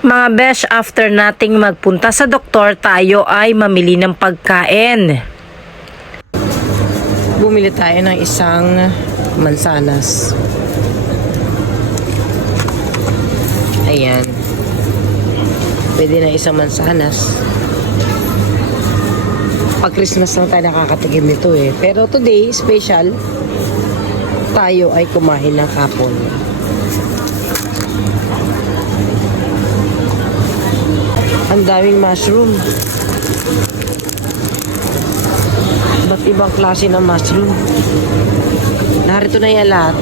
Mga besh, after nating magpunta sa doktor, tayo ay mamili ng pagkain. Bumili tayo ng isang mansanas. Ayan. Pwede na isang mansanas. Pag Christmas lang tayo nakakatikim nito eh. Pero today, special, tayo ay kumain ng kapon. Ang daming mushroom. Iba't ibang klase ng mushroom. Narito na yan lahat.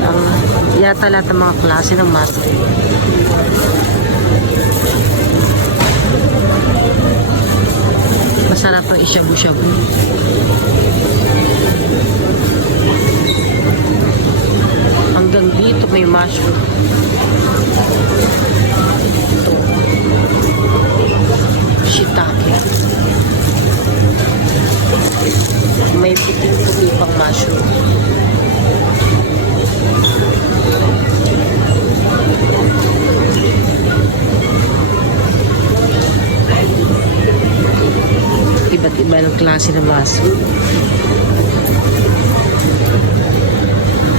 Yata lahat ng mga klase ng mushroom. Masarap ang isyabu-shabu. Hanggang dito may mushroom. Shiitake. May puting-puti pang mushroom. Iba't iba ng klase ng mushroom.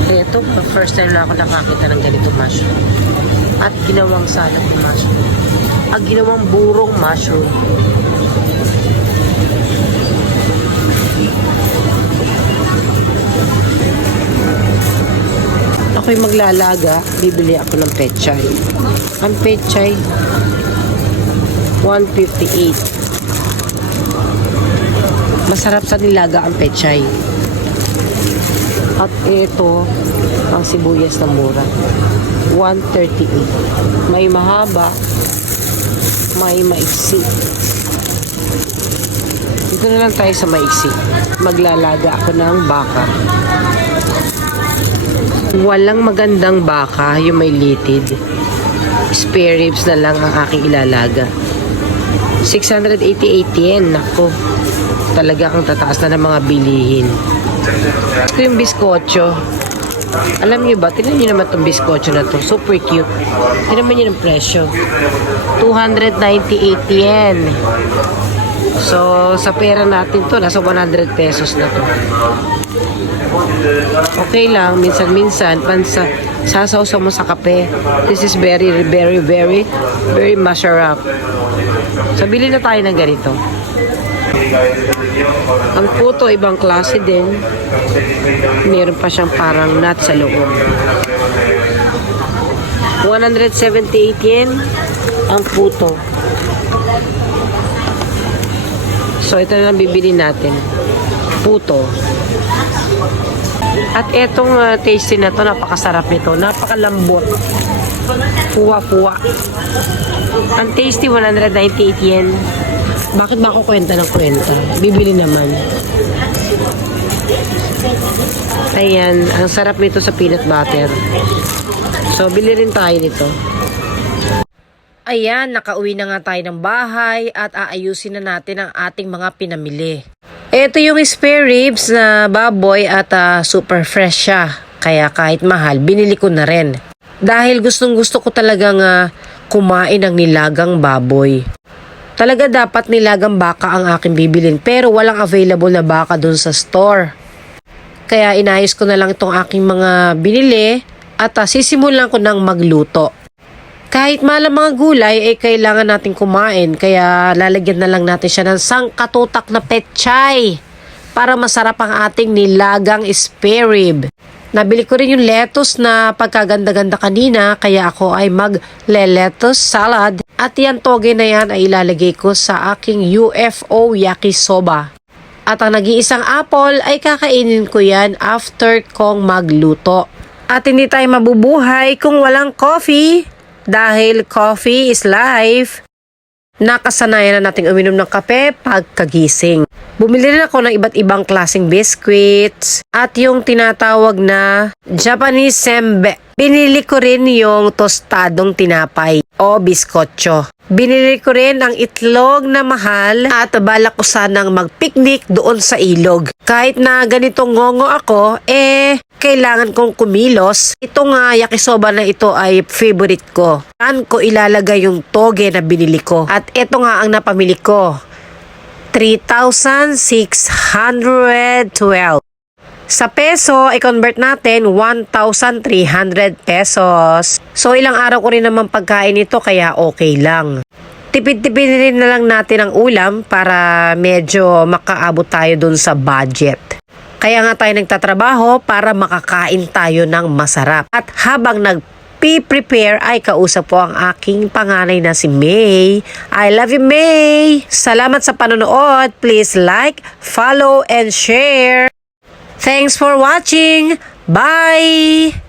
Ito, first time na ako nakakita ng ganitong mushroom. At ginawang salad ng mushroom. At ginawang burong mushroom. Ako'y maglalaga, bibili ako ng pechay. Ang pechay, 158. Masarap sa nilaga ang pechay. At ito, ang sibuyas na mura. 138. May mahaba, may maiksi. Dito na lang tayo sa maiksi. Maglalaga ako ng baka. Walang magandang baka, yung may litid. Spare ribs na lang ang aking ilalaga. 688 yen. Nako, talaga ang tataas na ng mga bilihin. Ito yung biskotso. Alam niyo ba, tignan niyo naman itong biskotso na to. Super cute. Tignan naman yun ang presyo. 298 yen. So, sa pera natin to, nasa 100 pesos na to. Okay lang, minsan-minsan, sasaw mo sa kape. This is very, very, very, very masarap. So, bili na tayo ng ganito. Ang puto, ibang klase din. Meron pa siyang parang nut sa loob. 178 yen ang puto. So, ito na lang bibili natin. Puto. At etong tasty na to, napakasarap nito. Napakalambot. Puwa-puwa. Ang tasty, 198 yen. Bakit ba ako kwenta ng kwenta? Bibili naman. Ayan, ang sarap nito sa peanut butter. So, bili rin tayo nito. Ayan, nakauwi na nga tayo ng bahay at aayusin na natin ang ating mga pinamili. Ito yung spare ribs na baboy at super fresh siya. Kaya kahit mahal, binili ko na rin. Dahil gustong gusto ko talagang kumain ng nilagang baboy. Talaga dapat nilagang baka ang aking bibilin pero walang available na baka dun sa store. Kaya inayos ko na lang itong aking mga binili at sisimulan ko ng magluto. Kahit mahal ang mga gulay ay kailangan natin kumain kaya lalagyan na lang natin siya ng sangkatutak na pechay para masarap ang ating nilagang spare rib. Nabili ko rin yung lettuce na pagkaganda-ganda kanina kaya ako ay mag-lettuce salad at yan toge na yan ay ilalagay ko sa aking UFO yakisoba. At ang nag-iisang apple ay kakainin ko yan after kong magluto. At hindi tayo mabubuhay kung walang coffee dahil coffee is life. Nakasanayan na nating uminom ng kape pagkagising. Bumili rin ako ng iba't ibang klaseng biscuits at yung tinatawag na Japanese sembe. Binili ko rin yung tostadong tinapay o biskotso. Binili ko rin ang itlog na mahal at balak ko sanang mag-picnic doon sa ilog. Kahit na ganitong ngongo ako, kailangan kong kumilos. Itong yakisoba na ito ay favorite ko. Saan ko ilalagay yung toge na binili ko? At ito nga ang napamili ko. 3,612. Sa peso, i-convert natin 1,300 pesos. So, ilang araw ko rin naman pagkain ito kaya okay lang. Tipid-tipid rin na lang natin ang ulam para medyo makaabot tayo dun sa budget. Kaya nga tayo nagtatrabaho para makakain tayo ng masarap. At habang nag-prepare ay kausap po ang aking panganay na si May. I love you, May! Salamat sa panonood. Please like, follow, and share. Thanks for watching. Bye!